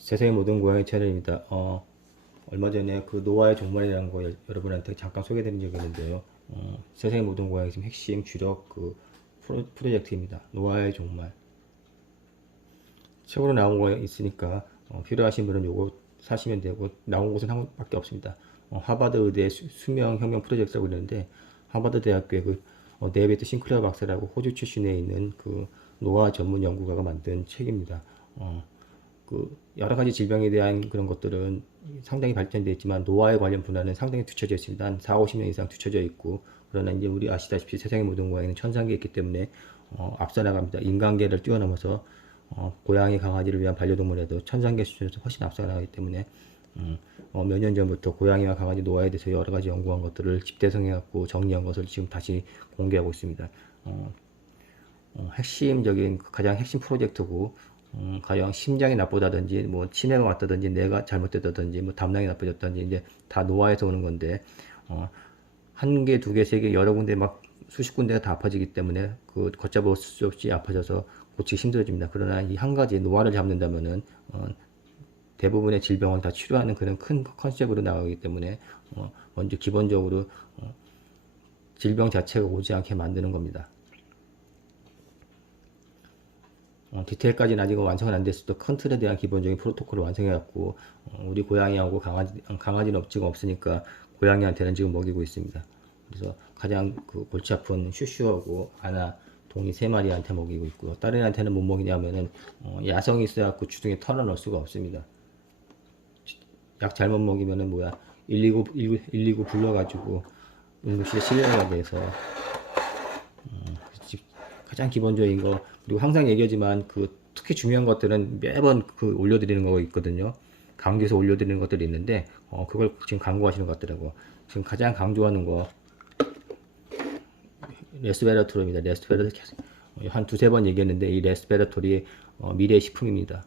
세상의 모든 고양이 채널입니다. 얼마 전에 그 노아의 종말이라는 거 여러분한테 잠깐 소개드린 적이 있는데요. 세상의 모든 고양이 지금 핵심 주력 그 프로젝트입니다. 노아의 종말. 책으로 나온 거 있으니까 필요하신 분은 요거 사시면 되고, 나온 곳은 한 곳밖에 없습니다. 하버드 의대 수명 혁명 프로젝트라고 있는데, 하버드 대학교의 그 데이비드 싱클레어 박사라고 호주 출신에 있는 그 노아 전문 연구가가 만든 책입니다. 그 여러 가지 질병에 대한 그런 것들은 상당히 발전되어 있지만, 노화에 관련 분야는 상당히 뒤처져 있습니다. 한 4, 50년 이상 뒤처져 있고, 그러나 이제 우리 아시다시피 세상의 모든 고양이는 천상계에 있기 때문에 앞서 나갑니다. 인간계를 뛰어넘어서 고양이, 강아지를 위한 반려동물에도 천상계 수준에서 훨씬 앞서 나가기 때문에 몇 년 전부터 고양이와 강아지 노화에 대해서 여러 가지 연구한 것들을 집대성해갖고 정리한 것을 지금 다시 공개하고 있습니다. 핵심적인 가장 핵심 프로젝트고, 가령 심장이 나쁘다든지 뭐 치매가 왔다든지 내가 잘못됐다든지 뭐 담낭이 나빠졌다든지 이제 다 노화에서 오는 건데, 한 개, 두 개, 세 개 여러 군데 막 수십 군데가 다 아파지기 때문에 그 걷잡을 수 없이 아파져서 고치기 힘들어집니다. 그러나 이 한 가지 노화를 잡는다면은 대부분의 질병을 다 치료하는 그런 큰 컨셉으로 나가기 때문에 먼저 기본적으로 질병 자체가 오지 않게 만드는 겁니다. 디테일까지는 아직 완성은 안 됐어도 큰 틀에 대한 기본적인 프로토콜을 완성해갖고, 우리 고양이하고 강아지는 지금 없으니까 고양이한테는 지금 먹이고 있습니다. 그래서 가장 그 골치 아픈 슈슈하고 아나, 동이 세 마리한테 먹이고 있고요. 다른 애한테는 못 먹이냐면은 야성이 있어갖고 주둥에 털어넣을 수가 없습니다. 약 잘못 먹이면은 119 불러가지고 응급실에 실려가야 돼서, 가장 기본적인 거. 그리고 항상 얘기하지만 그 특히 중요한 것들은 매번 그 올려드리는 거 있거든요. 강조해서 올려드리는 것들이 있는데 그걸 지금 강조하시는 것 같더라고. 지금 가장 강조하는 거 레스베라토르입니다. 레스베라토르 한 두세 번 얘기했는데, 이 레스베라토르의 미래 식품입니다.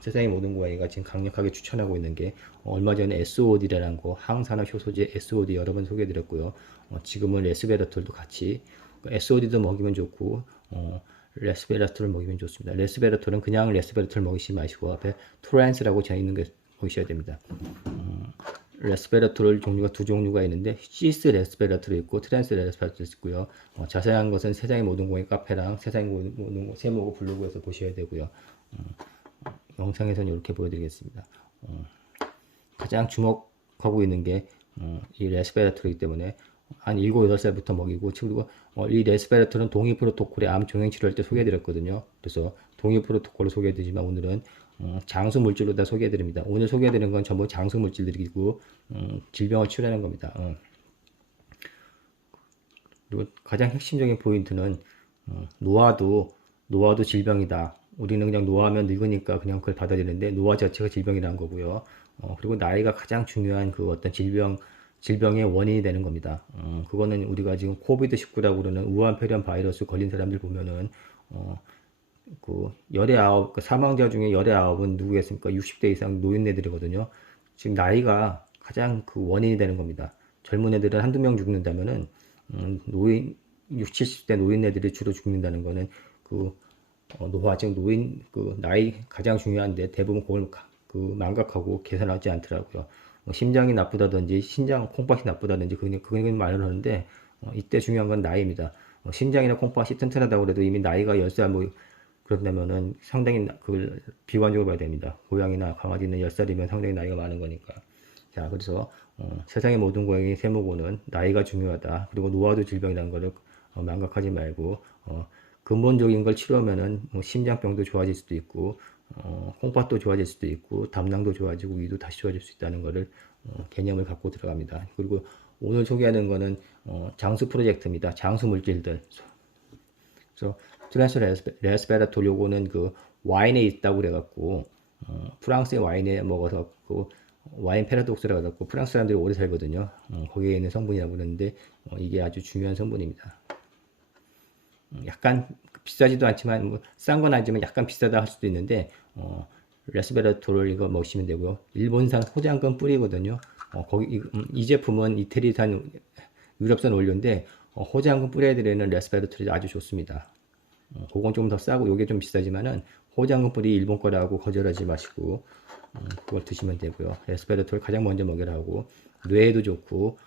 세상의 모든 고양이가 지금 강력하게 추천하고 있는 게, 얼마 전에 SOD라는 거, 항산화 효소제 SOD 여러 번 소개해드렸고요. 지금은 레스베라톨도 같이, SOD도 먹이면 좋고 레스베라톨을 먹이면 좋습니다. 레스베라톨은 그냥 레스베라톨 먹이지 마시고 앞에 토렌스라고 되어 있는 게 먹이셔야 됩니다. 레스베라톨 종류가 두 종류가 있는데, 시스 레스베라톨이 있고 트랜스 레스베라톨이 있고요. 자세한 것은 세상의 모든 고양이 카페랑 세상의 모든 세모고 블로그에서 보셔야 되고요. 영상에서는 이렇게 보여드리겠습니다. 가장 주목하고 있는 게 이 레스베라톨이기 때문에 한 7, 8살부터 먹이고, 그리고 이 레스베라톨은 동의 프로토콜의 암 종양 치료할 때 소개해드렸거든요. 그래서 동의 프로토콜을 소개해드리지만, 오늘은 장수 물질로 다 소개해드립니다. 오늘 소개해드리는 건 전부 장수 물질들이고 질병을 치료하는 겁니다. 그리고 가장 핵심적인 포인트는 노화도 질병이다. 우리는 그냥 노화하면 늙으니까 그냥 그걸 받아들이는데, 노화 자체가 질병이라는 거고요. 그리고 나이가 가장 중요한 그 어떤 질병의 원인이 되는 겁니다. 그거는 우리가 지금 코비드19라고 그러는 우한폐렴 바이러스 걸린 사람들 보면은 그 열의 아홉, 그 사망자 중에 열의 아홉은 누구겠습니까? 60대 이상 노인네들이거든요. 지금 나이가 가장 그 원인이 되는 겁니다. 젊은 애들은 한두 명 죽는다면은 노인 60, 70대 노인네들이 주로 죽는다는 거는 그 노화, 즉 노인 그 나이 가장 중요한데, 대부분 그걸 그 망각하고 계산하지 않더라고요. 심장이 나쁘다든지 신장 콩팥이 나쁘다든지 그건 말을 하는데, 이때 중요한 건 나이입니다. 신장이나 콩팥이 튼튼하다고 해도 이미 나이가 10살 뭐 그런다면은 상당히 그걸 비관적으로 봐야 됩니다. 고양이나 강아지는 10살이면 상당히 나이가 많은 거니까. 자, 그래서 세상의 모든 고양이 세모고는 나이가 중요하다. 그리고 노화도 질병이라는 거를 망각하지 말고, 근본적인 걸 치료하면은 심장병도 좋아질 수도 있고, 콩팥도 좋아질 수도 있고, 담낭도 좋아지고, 위도 다시 좋아질 수 있다는 거를 개념을 갖고 들어갑니다. 그리고 오늘 소개하는 거는 장수 프로젝트입니다. 장수 물질들. 그래서 트랜스 레스베라톨 요거는 그 와인에 있다고 그래갖고, 프랑스의 와인에 먹어서 그 와인 패러독스라고 해갖고 프랑스 사람들이 오래 살거든요. 거기에 있는 성분이라고 그러는데, 이게 아주 중요한 성분입니다. 약간 비싸지도 않지만 싼 건 아니지만 약간 비싸다 할 수도 있는데, 레스베라톨을 이거 먹으시면 되고요. 일본산 호장금 뿌리거든요. 거기 이 제품은 이태리산 유럽산 원료인데, 호장금 뿌려야 되는 레스베라톨이 아주 좋습니다. 그건 좀 더 싸고 요게 좀 비싸지만은 호장금뿌리 일본 거라고 거절하지 마시고 그걸 드시면 되고요. 레스베라톨 가장 먼저 먹여라 하고 뇌에도 좋고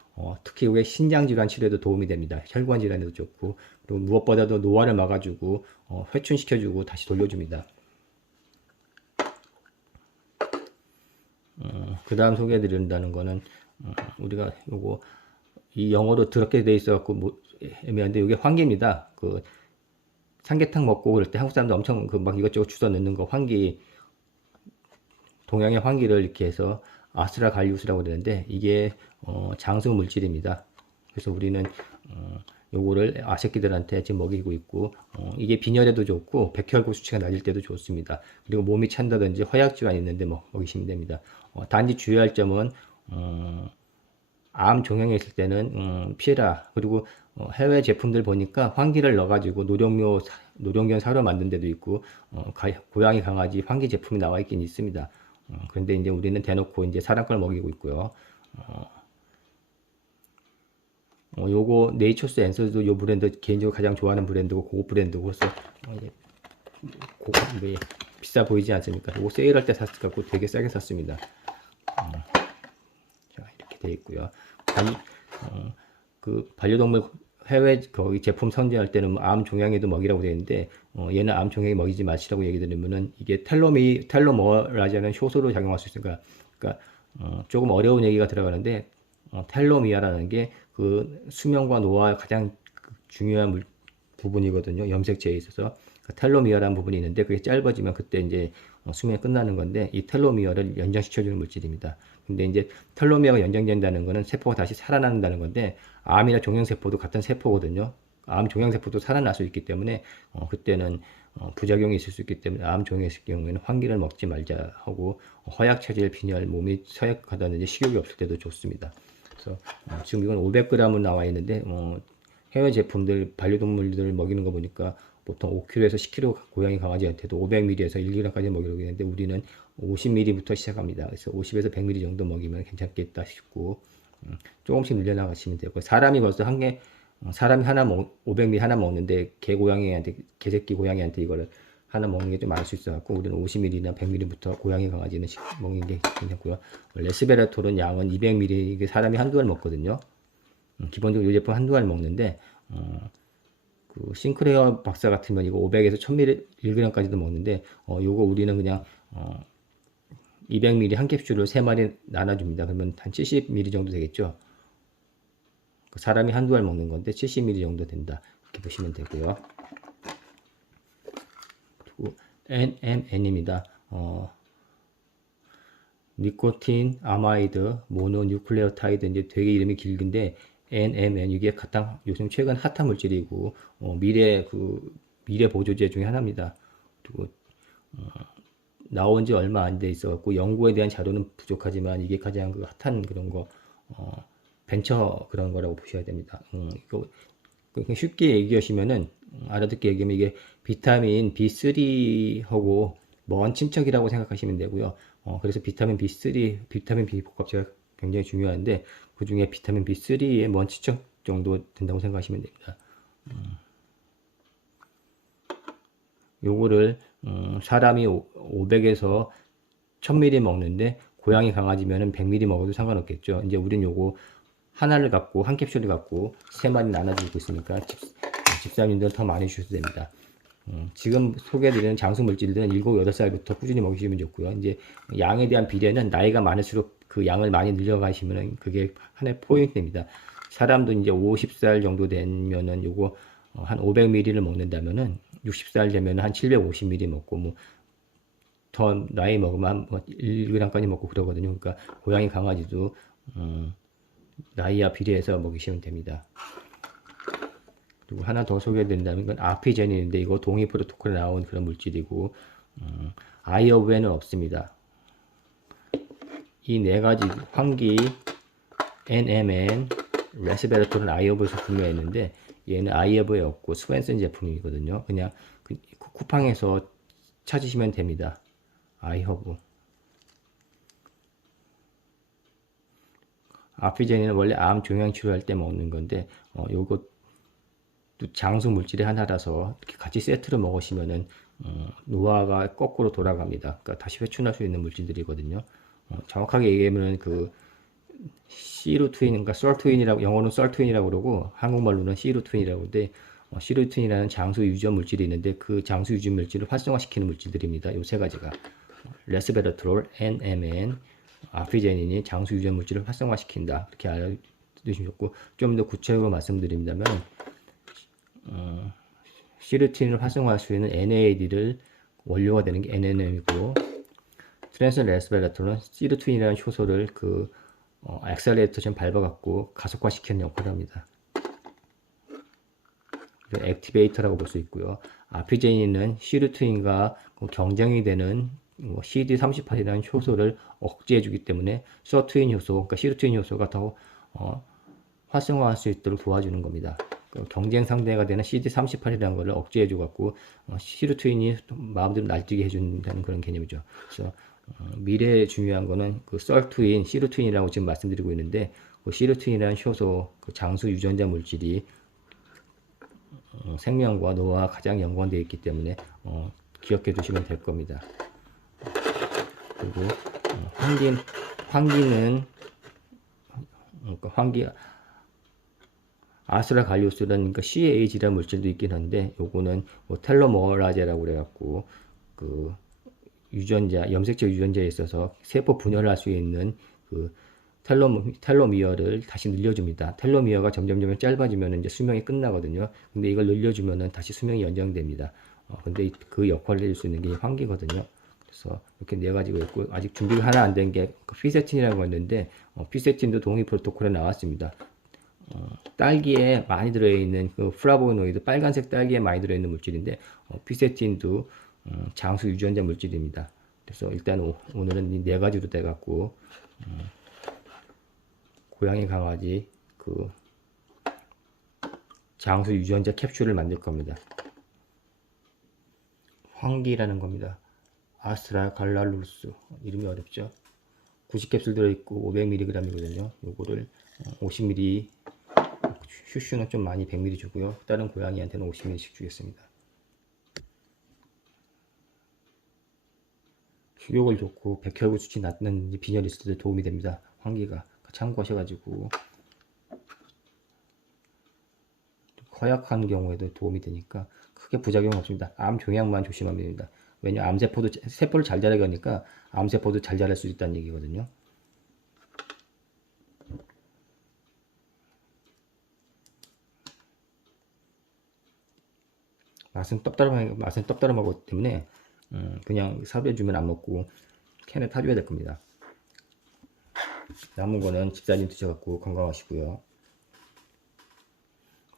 특히 이게 신장 질환 치료에도 도움이 됩니다. 혈관 질환에도 좋고 그리고 무엇보다도 노화를 막아주고 회춘시켜주고 다시 돌려줍니다. 그 다음 소개해드린다는 거는 우리가 요거 이 영어로 더럽게 돼 있어갖고 뭐 애매한데 이게 환기입니다. 그 삼계탕 먹고 그럴 때 한국 사람들 엄청 그 막 이것저것 주워 넣는 거 환기, 동양의 환기를 이렇게 해서 아스트라갈리우스라고 그러는데 이게 장수 물질입니다. 그래서 우리는 요거를 아새끼들한테 지금 먹이고 있고 이게 빈혈에도 좋고 백혈구 수치가 낮을 때도 좋습니다. 그리고 몸이 찬다든지 허약 질환 있는데 먹이시면 됩니다. 단지 주의할 점은 암 종양에 있을 때는 피해라. 그리고 해외 제품들 보니까 환기를 넣어가지고 노령견 사료 만든 데도 있고 고양이 강아지 환기 제품이 나와 있긴 있습니다. 그런데 이제 우리는 대놓고 이제 사람 걸 먹이고 있고요. 요거 네이처스 앤서도 요 브랜드 개인적으로 가장 좋아하는 브랜드고 고급 브랜드고 그래서 비싸 보이지 않습니까? 요거 세일할 때 샀을 것 같고 되게 싸게 샀습니다. 자, 이렇게 되어 있고요. 그 반려동물 해외 거기 제품 선정할 때는 암 종양에도 먹이라고 되어 있는데 얘는 암 종양에 먹이지 마시라고 얘기 드리면은 이게 텔로머라는 효소로 작용할 수 있으니까 그러니까 조금 어려운 얘기가 들어가는데 텔로미아라는 게 그 수명과 노화의 가장 중요한 부분이거든요. 염색체에 있어서 텔로미어라는 부분이 있는데 그게 짧아지면 그때 이제 수명이 끝나는 건데 이 텔로미어를 연장시켜주는 물질입니다. 근데 이제 텔로미어가 연장된다는 거는 세포가 다시 살아난다는 건데 암이나 종양세포도 같은 세포거든요. 암 종양세포도 살아날 수 있기 때문에 그때는 부작용이 있을 수 있기 때문에 암 종양이 있을 경우에는 환기를 먹지 말자 하고 허약 체질, 빈혈, 몸이 서약하다든지 식욕이 없을 때도 좋습니다. 그래서 지금 이건 500g은 나와 있는데 해외 제품들 반려동물들 먹이는 거 보니까 보통 5kg에서 10kg 고양이 강아지한테도 500ml에서 1g까지 먹이려고 했는데 우리는 50ml부터 시작합니다. 그래서 50에서 100ml 정도 먹이면 괜찮겠다 싶고 조금씩 늘려나가시면 되고 사람이 벌써 사람이 500ml 하나 먹는데 개새끼 고양이한테 이거를 하나 먹는 게 좀 많을 수 있어갖고 우리는 50ml나 100ml부터 고양이 강아지는 먹는 게 괜찮고요. 레스베라톨은 양은 200ml 이게 사람이 한두 알 먹거든요. 기본적으로 이 제품 한두 알 먹는데 그 싱크레어 박사 같으면 이거 500에서 1000ml 1g까지도 먹는데 요거 우리는 그냥 200ml 한 캡슐을 3마리 나눠줍니다. 그러면 한 70ml 정도 되겠죠. 사람이 한두 알 먹는 건데 70ml 정도 된다. 이렇게 보시면 되고요. 그리고 NMN입니다. 니코틴, 아마이드, 모노뉴클레오타이드 이제 되게 이름이 길근데 NMN 이게 가장 요즘 최근 핫한 물질이고 미래 보조제 중에 하나입니다. 그리고 나온 지 얼마 안 돼 있어갖고 연구에 대한 자료는 부족하지만 이게 가장 그 핫한 그런 거 벤처 그런 거라고 보셔야 됩니다. 이거 쉽게 얘기하시면은 알아듣게 얘기하면 이게 비타민 B3하고 먼 친척이라고 생각하시면 되고요. 그래서 비타민 B3, 비타민 B 복합체가 굉장히 중요한데 그 중에 비타민 B3의 먼 친척 정도 된다고 생각하시면 됩니다. 요거를 사람이 500에서 1000ml 먹는데 고양이 강아지면은 100ml 먹어도 상관없겠죠. 이제 우린 요거 하나를 갖고 한 캡슐을 갖고 3마리 나눠주고 있으니까 집사님들은 더 많이 주셔도 됩니다. 지금 소개해드리는 장수 물질들은 7, 8살부터 꾸준히 먹이시면 좋고요. 이제 양에 대한 비례는 나이가 많을수록 그 양을 많이 늘려가시면 그게 하나의 포인트입니다. 사람도 이제 50살 정도 되면은 요거 한 500ml를 먹는다면은 60살 되면 한 750ml 먹고 뭐 더 나이 먹으면 한 1g까지 먹고 그러거든요. 그러니까 고양이 강아지도 나이와 비례해서 먹이시면 됩니다. 그리고 하나 더 소개해드린다는 건 아피제닌인데 이거 동의 프로토콜에 나온 그런 물질이고 아이허브에는 없습니다. 이 네 가지 환기, NMN, 레스베라톨은 아이허브에서 구매했는데 얘는 아이허브에 없고 스웬슨 제품이거든요. 그냥 쿠팡에서 찾으시면 됩니다. 아이허브. 아피제닌은 원래 암 종양 치료할 때 먹는 건데 요것도 장수 물질의 하나라서 이렇게 같이 세트로 먹으시면은 노화가 거꾸로 돌아갑니다. 그러니까 다시 회춘할 수 있는 물질들이거든요. 정확하게 얘기하면 그 시루트윈, 그러니까 썰트윈이라고, 영어로는 썰트윈이라고 그러고 한국말로는 시루트윈이라고 하는데, 시루트윈이라는 장수 유전 물질이 있는데 그 장수 유전 물질을 활성화시키는 물질들입니다. 이 세 가지가 레스베라트롤, NMN, 아피제닌이 장수 유전 물질을 활성화시킨다. 이렇게 알려주시면 좋고, 좀 더 구체적으로 말씀드린다면 시루틴을 활성화할 수 있는 NAD를 원료가 되는 게 NNM이고, 트랜스 레스베라트롤은 시루틴이라는 효소를 그 엑셀레이터처럼 밟아갖고 가속화시키는 역할을 합니다. 액티베이터라고 볼 수 있고요. 아피제닌은 시루틴과 경쟁이 되는 CD38이라는 효소를 억제해주기 때문에 서투인 효소, 그러니까 시루틴 효소가 더 활성화할 수 있도록 도와주는 겁니다. 경쟁 상대가 되는 CD38이라는 것을 억제해줘 갖고 시루틴이 마음대로 날뛰게 해준다는 그런 개념이죠. 그래서 미래에 중요한 거는 그 썰트윈, 시루틴이라고 지금 말씀드리고 있는데 그 시루틴이라는 효소, 그 장수 유전자 물질이 생명과 노화와 가장 연관되어 있기 때문에 기억해 두시면 될 겁니다. 그리고 환기는 환기 아스라갈리오스라는 그러니까 CAG라는 물질도 있긴 한데 요거는 뭐 텔로머라제라고 그래갖고 그 유전자 염색체 유전자에 있어서 세포 분열을 할 수 있는 그 텔로미어를 다시 늘려줍니다. 텔로미어가 점점 짧아지면 이제 수명이 끝나거든요. 근데 이걸 늘려주면은 다시 수명이 연장됩니다. 근데 그 역할을 해줄 수 있는 게 환기거든요. 그래서 이렇게 네 가지가 있고 아직 준비가 하나 안 된 게 피세틴이라고 했는데 피세틴도 동의 프로토콜에 나왔습니다. 딸기에 많이 들어있는 그 플라보노이드 빨간색 딸기에 많이 들어있는 물질인데 피세틴도 장수 유전자 물질입니다. 그래서 일단 오늘은 이 네 가지로 돼갖고 고양이 강아지 그 장수 유전자 캡슐을 만들 겁니다. 황기라는 겁니다. 아스트라 갈랄루스 이름이 어렵죠. 90캡슐 들어있고 500mg이거든요. 요거를 50ml 슈슈는 좀 많이 100ml 주고요. 다른 고양이한테는 50ml씩 주겠습니다. 식욕을 좋고 백혈구 수치 낮는 빈혈 있을 때 도움이 됩니다. 환기가 참고하셔가지고 허약한 경우에도 도움이 되니까 크게 부작용 없습니다. 암 종양만 조심하면 됩니다. 왜냐 암세포도 세포를 잘 자라게 하니까 암세포도 잘 자랄 수 있다는 얘기거든요. 맛은 떡다름하기 때문에 그냥 사료주면 안 먹고 캔에 타줘야 될 겁니다. 남은 거는 집사님 드셔갖고 건강하시고요.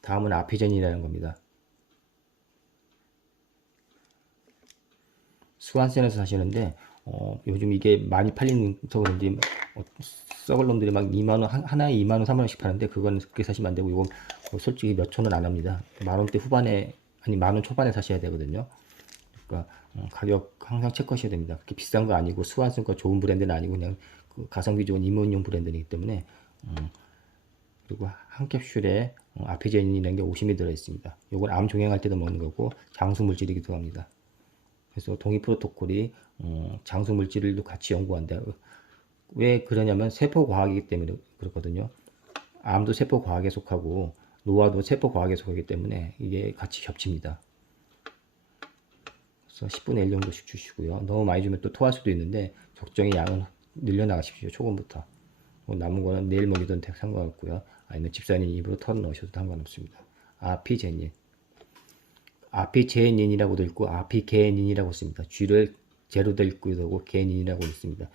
다음은 아피젠이라는 겁니다. 스완센에서 사시는데 요즘 이게 많이 팔리면서 그런지 썩을 놈들이 막 2만원 하나에 2만원 3만원씩 파는데 그건 그렇게 사시면 안되고 이거 솔직히 몇 천원 안합니다. 만원대 후반에 아니 만원 초반에 사셔야 되거든요. 그러니까 가격 항상 체크하셔야 됩니다. 그렇게 비싼 거 아니고 스완슨 거 좋은 브랜드는 아니고 그냥 그 가성비 좋은 입문용 브랜드이기 때문에 그리고 한 캡슐에 아피제닌이라는 게 50ml 들어있습니다. 요건 암 종양할 때도 먹는 거고 장수 물질이기도 합니다. 그래서 동의 프로토콜이 장수 물질도 같이 연구한다. 왜 그러냐면 세포 과학이기 때문에 그렇거든요. 암도 세포 과학에 속하고 노화도 세포 과학에 속하기 때문에 이게 같이 겹칩니다. 그래서 10분의 1 정도씩 주시고요. 너무 많이 주면 또 토할 수도 있는데 적정히 양은 늘려나가십시오. 초반부터. 남은 거는 내일 먹이든 상관없고요. 아니면 집사님 입으로 털어 넣으셔도 상관없습니다. 아피제닌. 아피제닌이라고도 있고 아피게닌이라고 씁니다. G를 제로도 읽고 있고 게닌이라고 있습니다.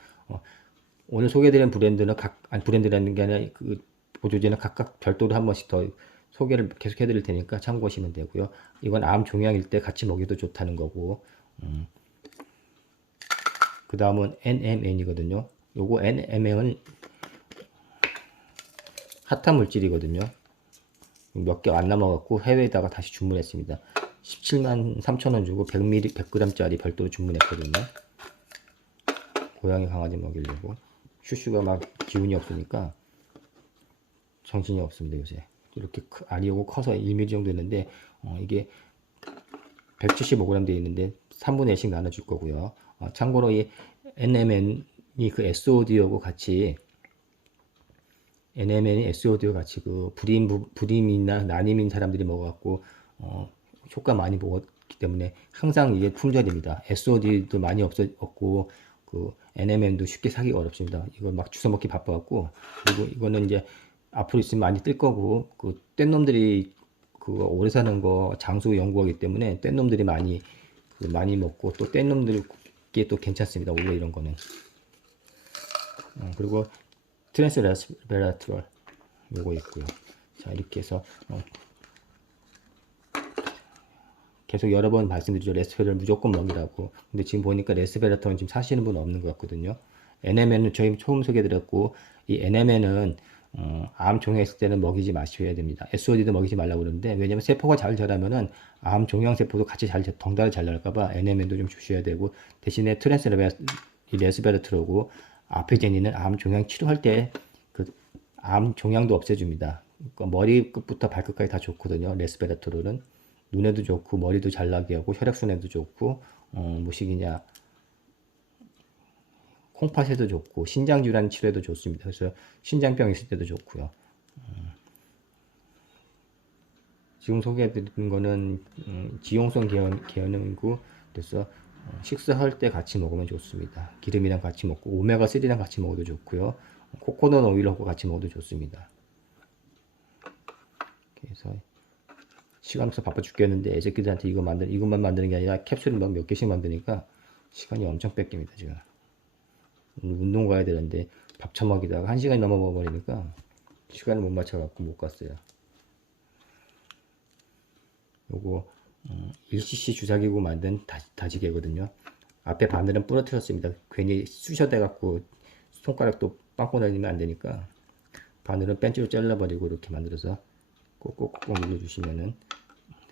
오늘 소개드린 브랜드는 브랜드라는 게 아니라 그 보조제는 각각 별도로 한 번씩 더 소개를 계속 해드릴 테니까 참고하시면 되고요. 이건 암 종양일 때 같이 먹여도 좋다는 거고 그 다음은 NMN이거든요. 요거 NMN은 핫한 물질이거든요. 몇 개 안 남아갖고 해외에다가 다시 주문했습니다. 17만 3천원 주고 100ml, 100g짜리 별도로 주문했거든요. 고양이 강아지 먹이려고. 슈슈가 막 기운이 없으니까 정신이 없습니다 요새. 이렇게 아니오고 커서 1mm 정도 있는데 이게 175g 되어 있는데 3분의 1씩 나눠줄 거고요. 참고로 이 NMN이 그 SOD하고 같이 NMN이 SOD와 같이 그 불임이나 난임인 사람들이 먹어갖고 효과 많이 먹었기 때문에 항상 이게 품절입니다. SOD도 많이 없고 그 NMN도 쉽게 사기가 어렵습니다. 이거 막 주워 먹기 바빠갖고, 그리고 이거는 이제 앞으로 있으면 많이 뜰 거고, 그 뗀 놈들이 그 오래 사는 거 장수 연구하기 때문에 뗀 놈들이 많이 먹고, 또 뗀 놈들께 또 괜찮습니다. 원래 이런 거는. 그리고 트랜스레스베라트롤 요거 있고요. 자, 이렇게 해서 계속 여러 번 말씀드리죠. 레스베라를 무조건 먹이라고. 근데 지금 보니까 레스베라트롤은 지금 사시는 분 없는 것 같거든요. NMN은 저희 처음 소개드렸고, 이 NMN은 암 종양 있을 때는 먹이지 마셔야 됩니다. SOD도 먹이지 말라고 그러는데, 왜냐면 세포가 잘 자라면은 암 종양 세포도 같이 덩달아 잘 나올까봐 NMN도 좀 주셔야 되고, 대신에 레스베라트롤하고 아피제닌은 암 종양 치료할 때 그 암 종양도 없애줍니다. 그러니까 머리 끝부터 발끝까지 다 좋거든요. 레스베라트롤은 눈에도 좋고 머리도 잘 나게 하고 혈액순환에도 좋고 무식이냐 콩팥에도 좋고 신장질환 치료에도 좋습니다. 그래서 신장병 있을 때도 좋고요. 지금 소개해드린 거는 지용성 계열이고, 그래서 식사할 때 같이 먹으면 좋습니다. 기름이랑 같이 먹고 오메가3랑 같이 먹어도 좋고요. 코코넛 오일하고 같이 먹어도 좋습니다. 그래서 시간 없어 바빠 죽겠는데 애새끼들한테 이것만 만드는 게 아니라 캡슐을 막 몇 개씩 만드니까 시간이 엄청 뺏깁니다. 지금 운동 가야 되는데 밥 처먹이다가 1시간이 넘어 버리니까 시간을 못 맞춰갖고 못 갔어요. 요거 1cc 주사기구 만든 다지개거든요. 앞에 바늘은 부러뜨렸습니다. 괜히 쑤셔대갖고 손가락도 빵꾸 날리면 안 되니까 바늘은 뺀지로 잘라버리고 이렇게 만들어서 꼭꼭꼭 눌러주시면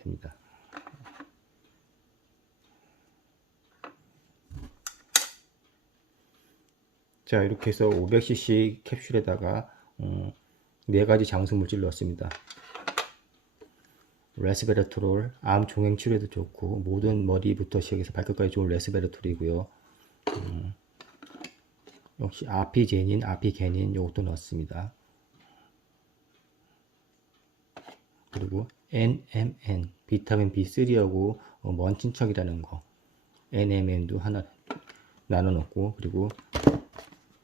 됩니다. 자, 이렇게 해서 500cc 캡슐에다가 4가지 장수 물질 넣었습니다. 레스베라트롤, 암 종양 치료에도 좋고 모든 머리부터 시작해서 발끝까지 좋은 레스베라트롤이고요. 역시 아피제닌, 아피게닌 이것도 넣었습니다. 그리고 NMN, 비타민 B3하고 먼 친척이라는 거 NMN도 하나 나눠 넣고, 그리고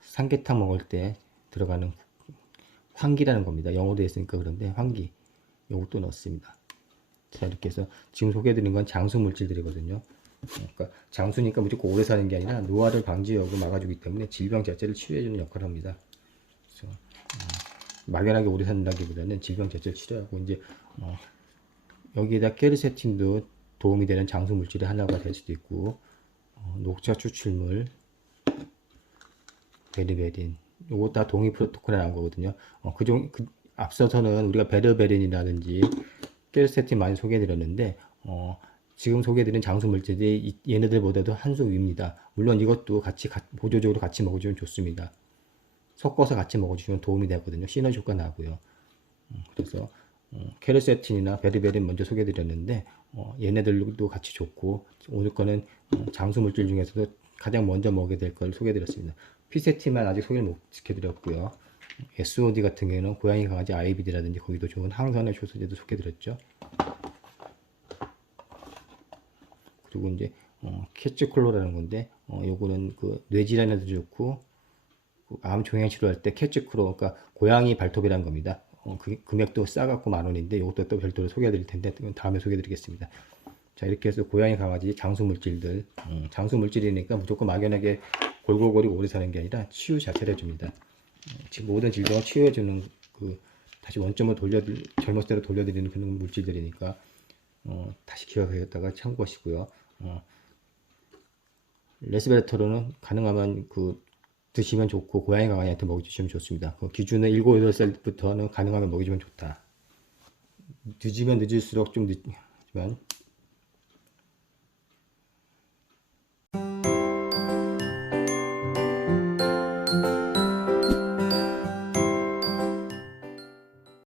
삼계탕 먹을 때 들어가는 황기라는 겁니다. 영어로 되어 있으니까 그런데 황기 이것도 넣습니다. 자, 이렇게 해서 지금 소개해드린 건 장수 물질들이거든요. 그러니까 장수니까 무조건 오래 사는 게 아니라 노화를 방지하고 막아주기 때문에 질병 자체를 치료해주는 역할을 합니다. 그래서 막연하게 오래 산다기보다는 질병 자체를 치료하고, 이제 여기에다 케르세틴도 도움이 되는 장수 물질의 하나가 될 수도 있고, 녹차 추출물, 베르베린, 요거 다 동의 프로토콜에 나온 거거든요. 앞서서는 우리가 베르베린이라든지 케르세틴 많이 소개해드렸는데, 지금 소개해드린 장수 물질이 얘네들보다도 한 수 위입니다. 물론 이것도 보조적으로 같이 먹어주면 좋습니다. 섞어서 같이 먹어주시면 도움이 되거든요. 시너지 효과 나고요. 그래서 케르세틴이나 베르베린 먼저 소개해드렸는데, 얘네들도 같이 좋고, 오늘 거는 장수 물질 중에서도 가장 먼저 먹게 될 걸 소개해드렸습니다. 피세티만 아직 소개를 못 시켜드렸고요. SOD 같은 경우는 고양이 강아지 IBD라든지 거기도 좋은 항산화 효소제도 소개해드렸죠. 그리고 이제 캐치콜로라는 건데, 요거는 그 뇌질환에도 좋고 암 종양 치료할 때 캐치콜로, 그러니까 고양이 발톱이라는 겁니다. 금액도 싸갖고 10,000원인데 이것도 또 별도로 소개해드릴 텐데 다음에 소개해드리겠습니다. 자, 이렇게 해서 고양이 강아지 장수 물질들, 장수 물질이니까 무조건 막연하게 골골골이 오래 사는 게 아니라 치유 자체를 해줍니다. 지금 모든 질병을 치유해주는 다시 원점을 젊었을 때로 돌려드리는 그런 물질들이니까 다시 기억하셨다가 참고하시고요. 레스베라트롤은 가능하면 드시면 좋고 고양이 강아지한테 먹여주시면 좋습니다. 기준은 7, 8살부터는 가능하면 먹여주면 좋다. 늦으면 늦을수록 좀 늦지만